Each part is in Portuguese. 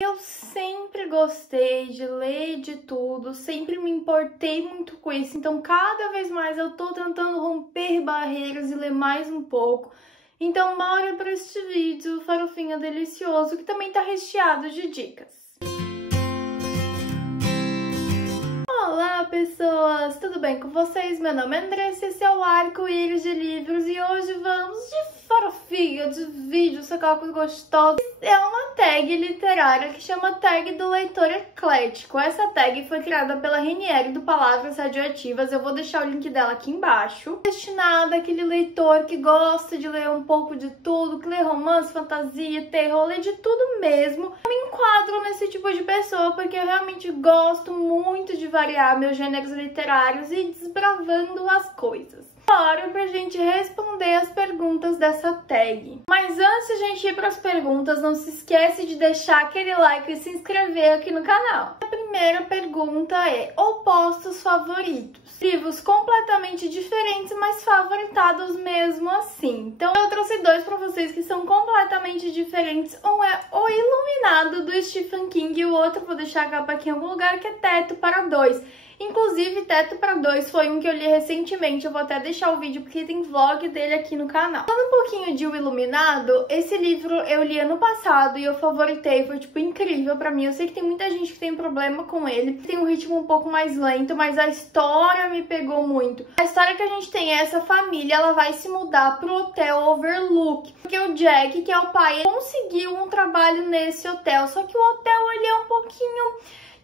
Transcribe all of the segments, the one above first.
Eu sempre gostei de ler de tudo, sempre me importei muito com isso, então cada vez mais eu tô tentando romper barreiras e ler mais um pouco. Então bora para este vídeo farofinha delicioso que também tá recheado de dicas. Olá pessoas, tudo bem com vocês? Meu nome é Andressa, esse é o Arco-Íris de Livros e hoje vamos de farofinha, de vídeos, aquela coisa gostosa. É uma tag literária que chama Tag do Leitor Eclético. Essa tag foi criada pela Renieri do Palavras Radioativas, eu vou deixar o link dela aqui embaixo. Destinada àquele leitor que gosta de ler um pouco de tudo, que lê romance, fantasia, terror, lê de tudo mesmo. Eu me enquadro nesse tipo de pessoa porque eu realmente gosto muito de variar meus gêneros literários e ir desbravando as coisas. Bora pra gente responder as perguntas dessa tag. Mas antes de a gente ir para as perguntas, não se esquece de deixar aquele like e se inscrever aqui no canal. A primeira pergunta é: opostos favoritos? Livros completamente diferentes, mas favoritados mesmo assim. Então eu trouxe dois para vocês que são completamente diferentes. Um é O Iluminado, do Stephen King, e o outro, vou deixar a capa aqui em algum lugar, que é Teto para Dois. Inclusive, Teto para Dois foi um que eu li recentemente, eu vou até deixar o vídeo porque tem vlog dele aqui no canal. Falando um pouquinho de O Iluminado, esse livro eu li ano passado e eu favoritei, foi tipo incrível pra mim. Eu sei que tem muita gente que tem problema com ele, tem um ritmo um pouco mais lento, mas a história me pegou muito. A história que a gente tem é essa família, ela vai se mudar pro Hotel Overlook, porque o Jack, que é o pai, conseguiu um trabalho nesse hotel, só que o hotel ele é um pouquinho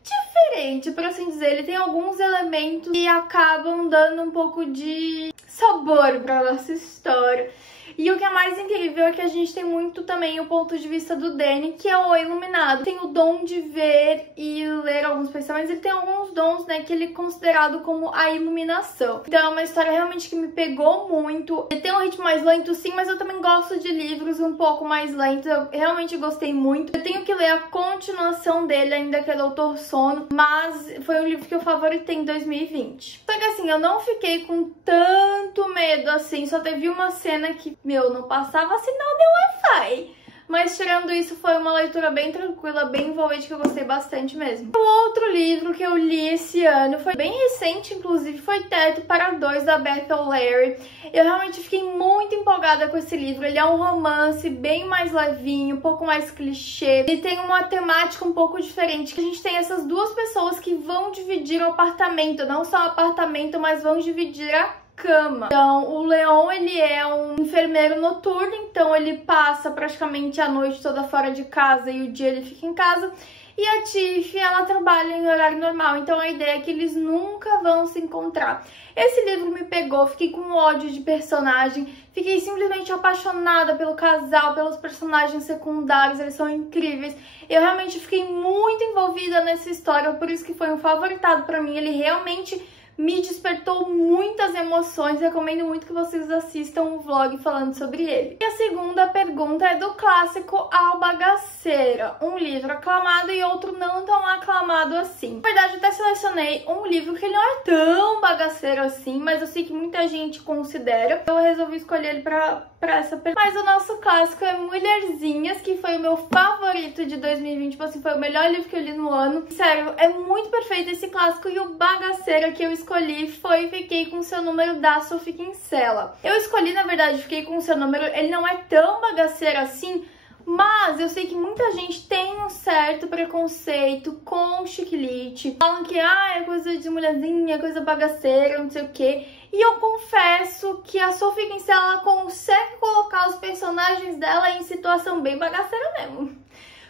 diferente, por assim dizer. Ele tem alguns elementos que acabam dando um pouco de sabor pra nossa história. E o que é mais incrível é que a gente tem muito também o ponto de vista do Danny, que é o iluminado. Tem o dom de ver e ler alguns pensamentos. Ele tem alguns dons, né, que ele é considerado como a iluminação. Então é uma história realmente que me pegou muito. Ele tem um ritmo mais lento, sim, mas eu também gosto de livros um pouco mais lentos. Eu realmente gostei muito. Eu tenho que ler a continuação dele ainda, que é Doutor Sono, mas foi um livro que eu favoritei em 2020. Só que assim, eu não fiquei com tanto medo assim, só teve uma cena que não passava sinal de Wi-Fi. Mas tirando isso, foi uma leitura bem tranquila, bem envolvente, que eu gostei bastante mesmo. O outro livro que eu li esse ano, foi bem recente, inclusive, foi Teto para Dois, da Bethel Larry. Eu realmente fiquei muito empolgada com esse livro. Ele é um romance bem mais levinho, um pouco mais clichê. Ele tem uma temática um pouco diferente, que a gente tem essas duas pessoas que vão dividir o apartamento. Não só o apartamento, mas vão dividir a cama. Então, o Leon, ele é um enfermeiro noturno, então ele passa praticamente a noite toda fora de casa e o dia ele fica em casa. E a Tiff, ela trabalha em horário normal, então a ideia é que eles nunca vão se encontrar. Esse livro me pegou, fiquei com ódio de personagem, fiquei simplesmente apaixonada pelo casal, pelos personagens secundários, eles são incríveis. Eu realmente fiquei muito envolvida nessa história, por isso que foi um favoritado pra mim. Ele realmente me despertou muitas emoções, recomendo muito que vocês assistam um vlog falando sobre ele. E a segunda pergunta é do clássico A Bagaceira, um livro aclamado e outro não tão aclamado assim. Na verdade, eu até selecionei um livro que ele não é tão bagaceiro assim, mas eu sei que muita gente considera. Eu resolvi escolher ele pra essa pergunta. Mas o nosso clássico é Mulherzinhas, que foi o meu favorito de 2020, tipo assim, foi o melhor livro que eu li no ano. Sério, é muito perfeito esse clássico. E o Bagaceira que eu escolhi foi Fiquei com Seu Número, da Sophie Kinsella. Eu escolhi, na verdade, Fiquei com Seu Número. Ele não é tão bagaceiro assim, mas eu sei que muita gente tem um certo preconceito com chiclete. Falam que é coisa de mulherzinha, coisa bagaceira, não sei o quê. E eu confesso que a Sophie Kinsella consegue colocar os personagens dela em situação bem bagaceira mesmo.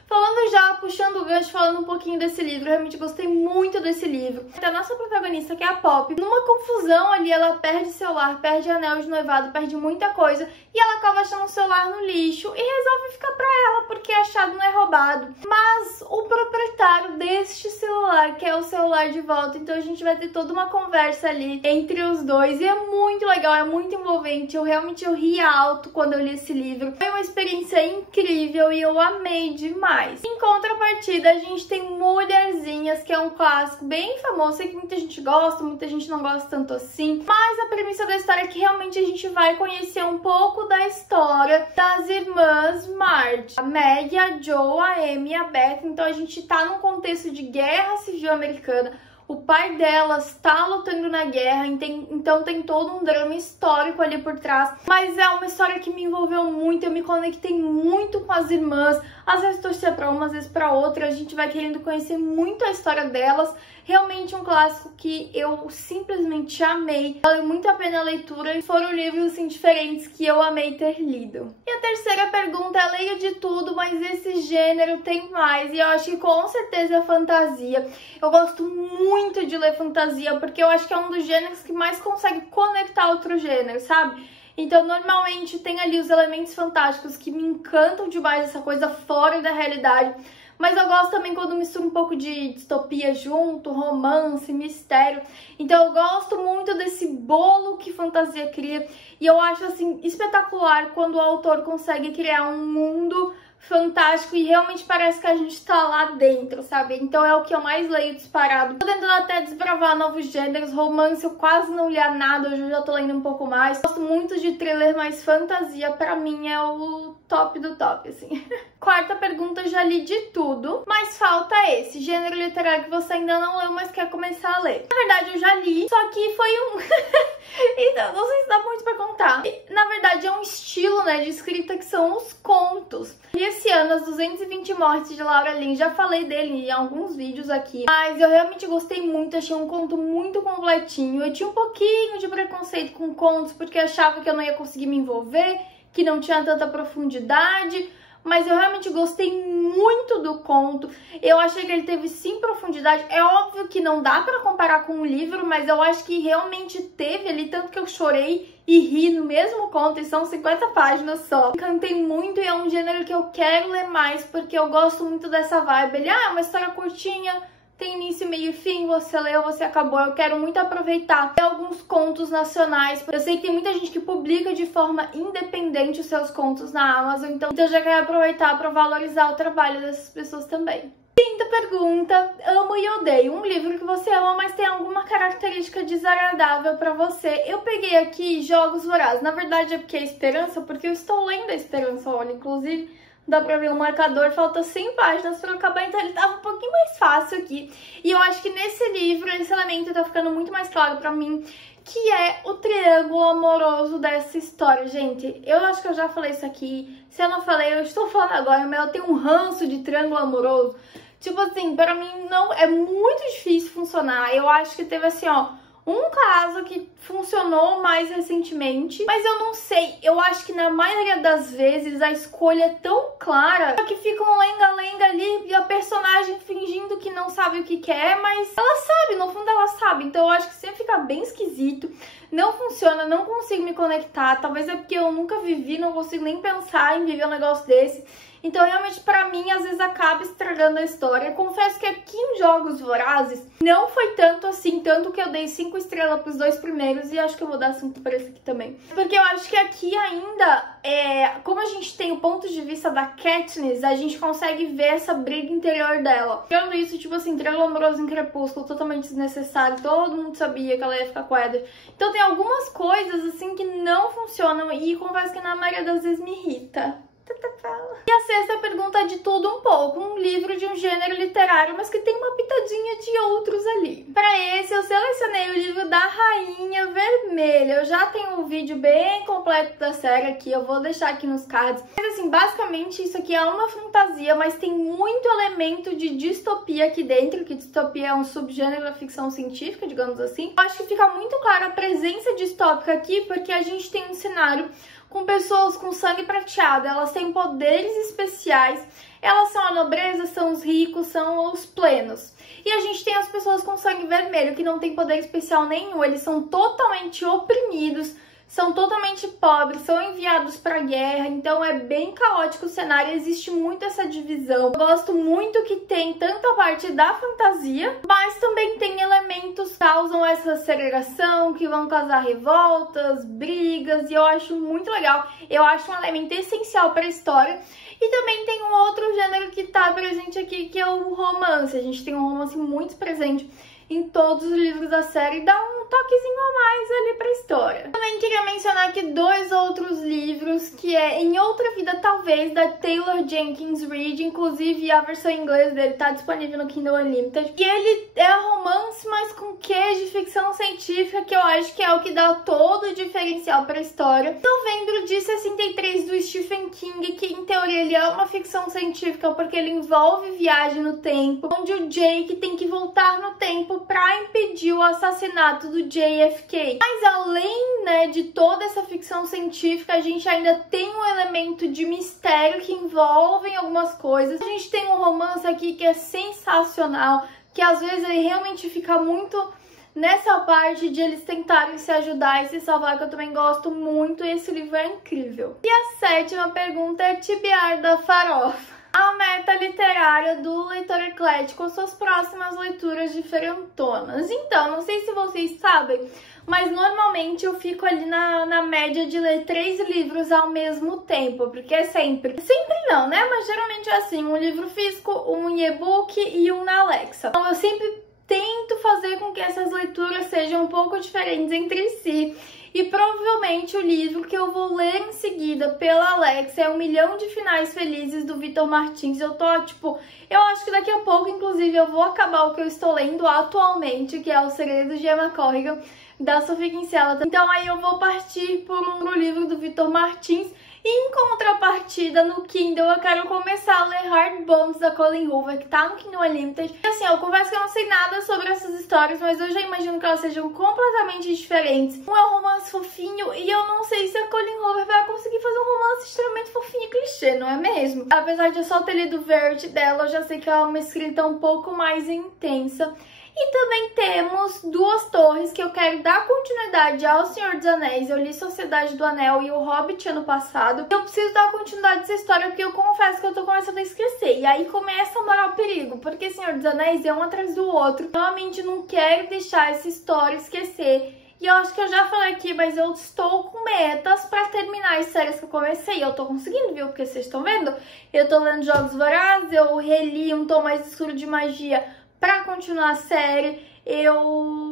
Falando já, puxando o gancho, falando um pouquinho desse livro, eu realmente gostei muito desse livro. A nossa protagonista, que é a Pop, numa confusão ali, ela perde celular, perde anel de noivado, perde muita coisa, e ela acaba achando o celular no lixo e resolve ficar pra ela, porque achado não é roubado. Mas o proprietário deste celular quer o celular de volta, então a gente vai ter toda uma conversa ali entre os dois, e é muito legal, é muito envolvente. Eu realmente ri alto quando eu li esse livro. Foi uma experiência incrível e eu amei demais. mais. Em contrapartida, a gente tem Mulherzinhas, que é um clássico bem famoso. Sei que muita gente gosta, muita gente não gosta tanto assim. Mas a premissa da história é que realmente a gente vai conhecer um pouco da história das irmãs March. A Maggie, a Joe, a Amy e a Beth. Então a gente tá num contexto de guerra civil americana. O pai delas está lutando na guerra, então tem todo um drama histórico ali por trás. Mas é uma história que me envolveu muito, eu me conectei muito com as irmãs. Às vezes torcia pra uma, às vezes pra outra, a gente vai querendo conhecer muito a história delas. Realmente um clássico que eu simplesmente amei. Valeu muito a pena a leitura e foram livros assim diferentes que eu amei ter lido. E a terceira pergunta é: leia de tudo, mas esse gênero tem mais. E eu acho que com certeza é fantasia. Eu gosto muito de ler fantasia porque eu acho que é um dos gêneros que mais consegue conectar outro gênero, sabe? Então, normalmente tem ali os elementos fantásticos que me encantam demais, essa coisa fora da realidade. Mas eu gosto também quando mistura um pouco de distopia junto, romance, mistério. Então eu gosto muito desse bolo que fantasia cria. E eu acho, assim, espetacular quando o autor consegue criar um mundo fantástico e realmente parece que a gente tá lá dentro, sabe? Então é o que eu mais leio disparado. Tô tentando até desbravar novos gêneros. Romance eu quase não li nada, hoje eu já tô lendo um pouco mais. Gosto muito de thriller, mas fantasia pra mim é o top do top, assim. Quarta pergunta, já li de tudo, mas falta esse gênero literário que você ainda não leu, mas quer começar a ler. Na verdade eu já li, só que foi um... então, não sei se dá muito pra contar. Na verdade é um estilo, né, de escrita que são os contos. E esse ano, As 220 Mortes de Laura Lynn, já falei dele em alguns vídeos aqui, mas eu realmente gostei muito, achei um conto muito completinho. Eu tinha um pouquinho de preconceito com contos, porque achava que eu não ia conseguir me envolver, que não tinha tanta profundidade, mas eu realmente gostei muito do conto. Eu achei que ele teve sim profundidade. É óbvio que não dá pra comparar com um livro, mas eu acho que realmente teve ali, tanto que eu chorei e ri no mesmo conto, e são 50 páginas só. Encantei muito e é um gênero que eu quero ler mais, porque eu gosto muito dessa vibe. Ele, é uma história curtinha, tem início, meio e fim, você leu, você acabou. Eu quero muito aproveitar alguns contos nacionais. Eu sei que tem muita gente que publica de forma independente os seus contos na Amazon, então eu já quero aproveitar para valorizar o trabalho dessas pessoas também. Quinta pergunta, amo e odeio. Um livro que você ama, mas tem alguma característica desagradável pra você. Eu peguei aqui Jogos Vorazes. Na verdade é porque é Esperança, porque eu estou lendo a Esperança, olha, inclusive dá pra ver o marcador, falta 100 páginas pra eu acabar, então ele tava um pouquinho mais fácil aqui. E eu acho que nesse livro esse elemento tá ficando muito mais claro pra mim, que é o triângulo amoroso dessa história. Gente, eu acho que eu já falei isso aqui. Se eu não falei, eu estou falando agora, mas eu tenho um ranço de triângulo amoroso. Tipo assim, pra mim não é muito difícil funcionar. Eu acho que teve assim, ó, um caso que funcionou mais recentemente, mas eu não sei, eu acho que na maioria das vezes a escolha é tão clara que fica um lenga-lenga ali e a personagem fingindo que não sabe o que quer, mas ela sabe, no fundo ela sabe. Então eu acho que sempre fica bem esquisito, não funciona, não consigo me conectar. Talvez é porque eu nunca vivi, não consigo nem pensar em viver um negócio desse. Então, realmente, pra mim, às vezes acaba estragando a história. Confesso que aqui em Jogos Vorazes não foi tanto assim, tanto que eu dei 5 estrelas pros 2 primeiros e acho que eu vou dar 5 pra esse aqui também. Porque eu acho que aqui ainda, como a gente tem o ponto de vista da Katniss, a gente consegue ver essa briga interior dela. Tirando isso, tipo assim, triângulo amoroso em Crepúsculo, totalmente desnecessário, todo mundo sabia que ela ia ficar com a Edward. Então tem algumas coisas, assim, que não funcionam e confesso que na maioria das vezes me irrita. E a sexta pergunta é de tudo um pouco, um livro de um gênero literário, mas que tem uma pitadinha de outros ali. Para esse eu selecionei o livro da Rainha Vermelha. Eu já tenho um vídeo bem completo da série aqui, eu vou deixar aqui nos cards. Mas assim, basicamente isso aqui é uma fantasia, mas tem muito elemento de distopia aqui dentro, que distopia é um subgênero da ficção científica, digamos assim. Eu acho que fica muito clara a presença distópica aqui, porque a gente tem um cenário com pessoas com sangue prateado, elas têm poderes especiais, elas são a nobreza, são os ricos, são os plenos. E a gente tem as pessoas com sangue vermelho, que não tem poder especial nenhum, eles são totalmente oprimidos, são totalmente pobres, são enviados pra guerra, então é bem caótico o cenário, existe muito essa divisão. Eu gosto muito que tem tanto a parte da fantasia, mas também tem elementos que causam essa segregação, que vão causar revoltas, brigas, e eu acho muito legal. Eu acho um elemento essencial para a história. E também tem um outro gênero que tá presente aqui, que é o romance. A gente tem um romance muito presente em todos os livros da série, dá um toquezinho a mais ali pra história. Também queria mencionar aqui 2 outros livros, que é Em Outra Vida Talvez, da Taylor Jenkins Reid, inclusive a versão em inglês dele tá disponível no Kindle Unlimited. E ele é romance, mas com queijo de ficção científica, que eu acho que é o que dá todo o diferencial pra história. Novembro de 63, do Stephen King, que em teoria ele é uma ficção científica, porque ele envolve viagem no tempo, onde o Jake tem que voltar no tempo para impedir o assassinato do JFK. Mas além, né, de toda essa ficção científica, a gente ainda tem um elemento de mistério que envolve algumas coisas. A gente tem um romance aqui que é sensacional, que às vezes ele realmente fica muito nessa parte de eles tentarem se ajudar e se salvar, que eu também gosto muito, e esse livro é incrível. E a 7ª pergunta é Tibiar da Farofa. A meta literária do Leitor Eclético, suas próximas leituras diferentonas. Então, não sei se vocês sabem, mas normalmente eu fico ali na média de ler 3 livros ao mesmo tempo, porque é sempre não, né? Mas geralmente é assim, um livro físico, um e-book e um na Alexa. Então eu sempre tento fazer com que essas leituras sejam um pouco diferentes entre si. E provavelmente o livro que eu vou ler em seguida pela Alexa é 1 Milhão de Finais Felizes, do Victor Martins. Eu tô, eu acho que daqui a pouco, inclusive, eu vou acabar o que eu estou lendo atualmente, que é O Segredo de Emma Corrigan, da Sophie Kinsella. Então aí eu vou partir pro livro do Victor Martins. E em contrapartida, no Kindle, eu quero começar a ler Hard Bones, da Colleen Hoover, que tá no Kindle Unlimited. E assim, eu confesso que eu não sei nada sobre essas histórias, mas eu já imagino que elas sejam completamente diferentes. Um é um romance fofinho, e eu não sei se a Colleen Hoover vai conseguir fazer um romance extremamente fofinho e clichê, não é mesmo? Apesar de eu só ter lido o Verity dela, eu já sei que ela é uma escrita um pouco mais intensa. E também temos Duas Torres, que eu quero dar continuidade ao Senhor dos Anéis. Eu li Sociedade do Anel e o Hobbit ano passado. Eu preciso dar continuidade a essa história, porque eu confesso que eu tô começando a esquecer. E aí começa a morar o perigo, porque Senhor dos Anéis é um atrás do outro. Eu realmente não quero deixar essa história esquecer. E eu acho que eu já falei aqui, mas eu estou com metas pra terminar as séries que eu comecei. Eu tô conseguindo, viu? Porque vocês estão vendo? Eu tô lendo Jogos Vorazes, eu reli Um Tom Mais Escuro de Magia pra continuar a série.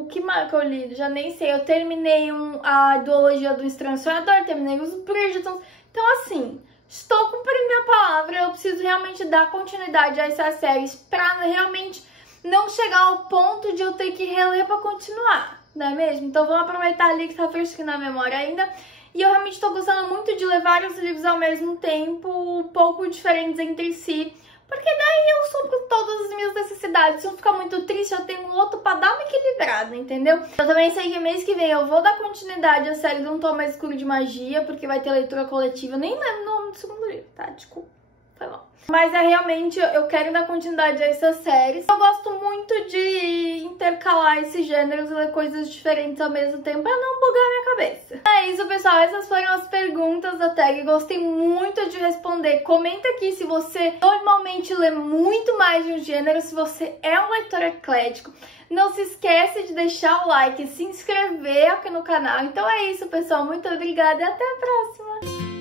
Que mais que eu li? Já nem sei. Eu terminei a Duologia do Estranho Sonhador, terminei os Bridgerton. Então assim, estou cumprindo minha palavra. Eu preciso realmente dar continuidade a essas séries pra realmente não chegar ao ponto de eu ter que reler pra continuar, não é mesmo? Então vamos aproveitar ali que tá fresquinho na memória ainda. E eu realmente tô gostando muito de ler vários livros ao mesmo tempo, um pouco diferentes entre si, porque daí eu supro todas as minhas necessidades. Se eu ficar muito triste, eu tenho um outro pra dar uma equilibrada, entendeu? Eu também sei que mês que vem eu vou dar continuidade à série de Um Tom Mais Escuro de Magia, porque vai ter leitura coletiva. Eu nem lembro o nome do segundo livro, tá? Desculpa, foi mal. Mas é realmente, eu quero dar continuidade a essas séries. Eu gosto muito de intercalar esses gêneros e ler coisas diferentes ao mesmo tempo pra não bugar a minha cabeça. É isso, pessoal. Essas foram as perguntas da tag. Gostei muito de responder. Comenta aqui se você normalmente lê muito mais de um gênero, se você é um leitor eclético. Não se esquece de deixar o like e se inscrever aqui no canal. Então é isso, pessoal. Muito obrigada e até a próxima!